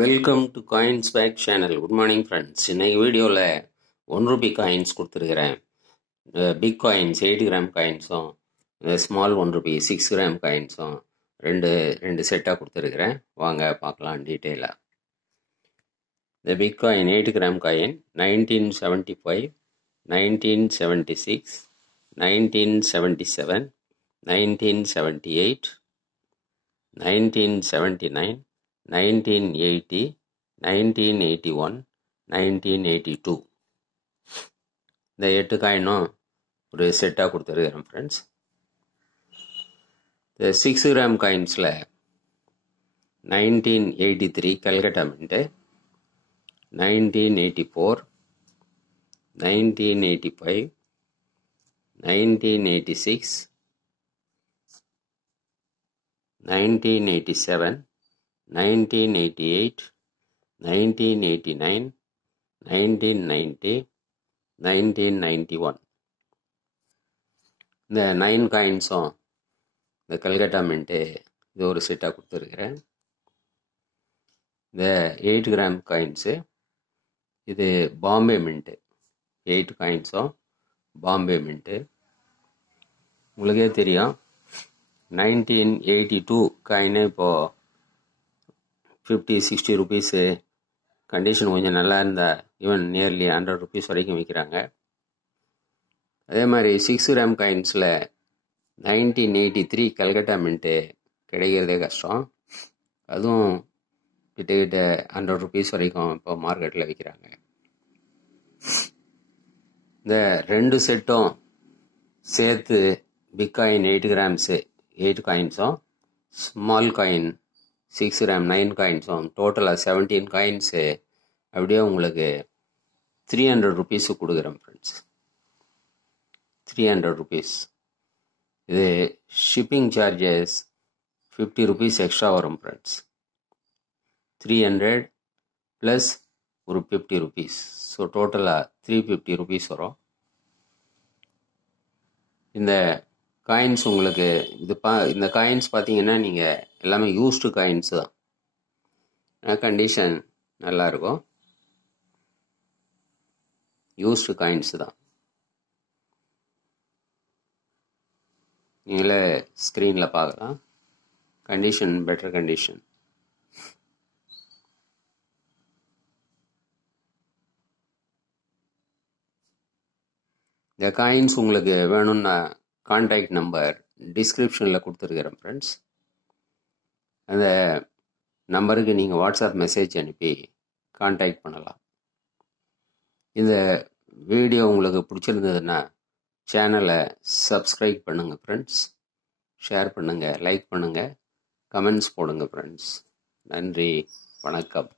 Welcome to coins pack channel. Good morning friends. இன்னைக்கு வீடியோவில் 1 rupee coins கொடுத்துருக்கிறேன். Big coins 8 gram காயின்ஸும் small 1 rupee 6 gram காயின்ஸும் ரெண்டு செட்டாக கொடுத்துருக்கிறேன். வாங்க பார்க்கலாம் டீட்டெயிலாக. இந்த பிக் காயின் 8 கிராம் காயின் 1975, 1976, 1977, 1978, 1979, 1980, 1981, 1982 இந்த 8 காயினும் ஒரு செட்டாக கொடுத்துருக்கிறேன் ஃப்ரெண்ட்ஸ். இந்த 6 கிராம் காயின்ஸில் 1983 கல்கட்டா மின்ட்டு, 1984, 1985, 1986, 1987, 1988, 1989, 1990, 1991 இந்த 9 காயின்ஸும் இந்த கல்கட்டா மின்ட்டு இது ஒரு செட்டாக கொடுத்துருக்கிறேன். இந்த 8 கிராம் காயின்ஸு இது பாம்பே மின்ட்டு. 8 காயின்ஸும் பாம்பே மின்ட்டு. உங்களுக்கே தெரியும் 1982 காயினு இப்போது 50-60 ருபீஸு, கண்டிஷன் கொஞ்சம் நல்லா இருந்தால் ஈவன் நியர்லி 100 ருபீஸ் வரைக்கும் விற்கிறாங்க. அதே மாதிரி 6 கிராம் காயின்ஸில் 1983 கல்கட்டா மின்ட்டு கிடைக்கிறதே கஷ்டம். அதுவும் கிட்டத்தட்ட 100 ருபீஸ் வரைக்கும் இப்போ மார்க்கெட்டில் விற்கிறாங்க. இந்த 2 செட்டும் சேர்த்து பிக் காயின் 8 கிராம்ஸு 8 காயின்ஸும், ஸ்மால் காயின் 6 கிராம் 9 காயின்ஸும், டோட்டலாக 17 காயின்ஸு அப்படியே உங்களுக்கு 300 ருபீஸு கொடுக்குறேன் ஃப்ரெண்ட்ஸ். 300 ருபீஸ். இது ஷிப்பிங் சார்ஜஸ் 50 ருபீஸ் எக்ஸ்ட்ரா வரும் ஃப்ரெண்ட்ஸ். 300 ப்ளஸ் ஒரு 50 ருபீஸ். ஸோ டோட்டலாக 350 ருபீஸ் வரும். இந்த காயின்ஸ் உங்களுக்கு இந்த காயின்ஸ் பார்த்தீங்கன்னா நீங்கள் எல்லாமே யூஸ்டு காயின்ஸ் தான். கண்டிஷன் நல்லாயிருக்கும். யூஸ்டு காயின்ஸ் தான். நீங்களே ஸ்க்ரீனில் பார்க்கலாம். Condition better condition. இந்த காயின்ஸ் உங்களுக்கு வேணும்னா கான்டாக்ட் நம்பர் டிஸ்கிரிப்ஷனில் கொடுத்துருக்கிறேன் ஃப்ரெண்ட்ஸ். அந்த நம்பருக்கு நீங்கள் வாட்ஸ்அப் மெசேஜ் அனுப்பி கான்டாக்ட் பண்ணலாம். இந்த வீடியோ உங்களுக்கு பிடிச்சிருந்ததுன்னா சேனலை சப்ஸ்கிரைப் பண்ணுங்கள் ஃப்ரெண்ட்ஸ். ஷேர் பண்ணுங்கள், லைக் பண்ணுங்கள், கமெண்ட்ஸ் போடுங்க ஃப்ரெண்ட்ஸ். நன்றி, வணக்கம்.